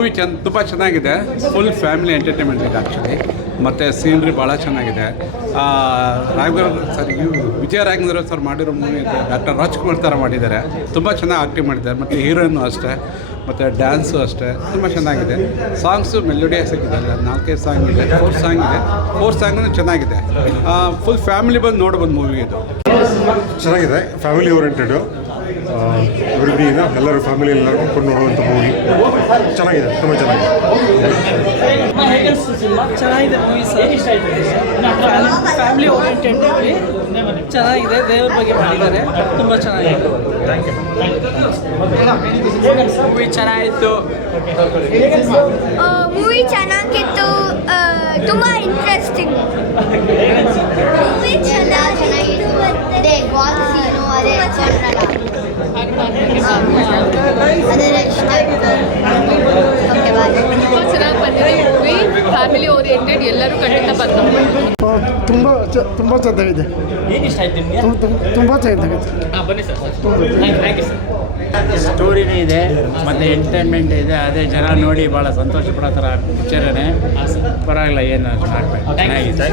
Movie ತುಂಬ ಚೆನ್ನಾಗಿದೆ. Full family entertainment ಇದೆ ಆ್ಯಕ್ಚುಲಿ. ಮತ್ತು ಸೀನ್ರಿ ಭಾಳ ಚೆನ್ನಾಗಿದೆ. ವಿಜಯ ರಾಘವೇಂದ್ರ ಸರ್ ಮಾಡಿರೋ ಮೂವಿ ಇದೆ. ಡಾಕ್ಟರ್ ರಾಜ್ಕುಮಾರ್ ಥರ ಮಾಡಿದ್ದಾರೆ. ತುಂಬ ಚೆನ್ನಾಗಿ ಆ್ಯಕ್ಟಿಂಗ್ ಮಾಡಿದ್ದಾರೆ. ಮತ್ತು ಹೀರೋಯಿನ್ನು ಅಷ್ಟೇ, ಮತ್ತು ಡ್ಯಾನ್ಸು ಅಷ್ಟೇ ತುಂಬ ಚೆನ್ನಾಗಿದೆ. ಸಾಂಗ್ಸು ಮೆಲೋಡಿಯಸ್ ಆಗಿದೆ. 4 ಸಾಂಗ್ ಇದೆ, 4 ಸಾಂಗ್ ಇದೆ. 4 ಸಾಂಗೂ ಚೆನ್ನಾಗಿದೆ. ಫುಲ್ ಫ್ಯಾಮಿಲಿ ಬಂದು ನೋಡ್ಬೋದು ಮೂವಿ ಇದು. ಚೆನ್ನಾಗಿದೆ. Family oriented. ಎವ್ರಿಬಡಿನ ಎಲ್ಲರೂ ಫ್ಯಾಮಿಲಿ ಎಲ್ಲರೂ ಕುತ್ಕೊಂಡು ನೋಡುವಂಥ ಮೂವಿ. ಚೆನ್ನಾಗಿದೆ, ತುಂಬ ಚೆನ್ನಾಗಿದೆ. ಚೆನ್ನಾಗಿದೆ movie sir. Family oriented movie ಚೆನ್ನಾಗಿದೆ. ದೇವ್ರ ಬಗ್ಗೆ ಮಾಡಿದ್ದಾರೆ, ತುಂಬ ಚೆನ್ನಾಗಿದೆ. ಮೂವಿ ಚೆನ್ನಾಗಿತ್ತು. ಮೂವಿ ಚೆನ್ನಾಗಿತ್ತು. ತುಂಬ ಇಂಟ್ರೆಸ್ಟಿಂಗ್ ಮೂವಿ ಚೆನ್ನಾಗಿತ್ತು. ಅದೇ ಗಾಲ್ ಸೀನು ಅದೇ ತುಂಬ ಚೆನ್ನಾಗಿ ಬಂದಿದೆ ಮೂವಿ. ಫ್ಯಾಮಿಲಿ ಓರಿಯೆಂಟೆಡ್, ಎಲ್ಲರೂ ಖಂಡಿತ ಬಂದು ತುಂಬ ಚೆನ್ನಾಗಿದೆ. ತುಂಬ ಚೆನ್ನಾಗಿದೆ. ಸ್ಟೋರಿನೇ ಇದೆ ಮತ್ತು ಎಂಟರ್ಟೈನ್ಮೆಂಟ್ ಇದೆ. ಅದೇ ಜನ ನೋಡಿ ಭಾಳ ಸಂತೋಷ ಪಡೋ ಥರ ಪಿಕ್ಚರೇ. ಪರವಾಗಿಲ್ಲ, ಏನು ಆಗಬೇಕು, ಚೆನ್ನಾಗಿದೆ.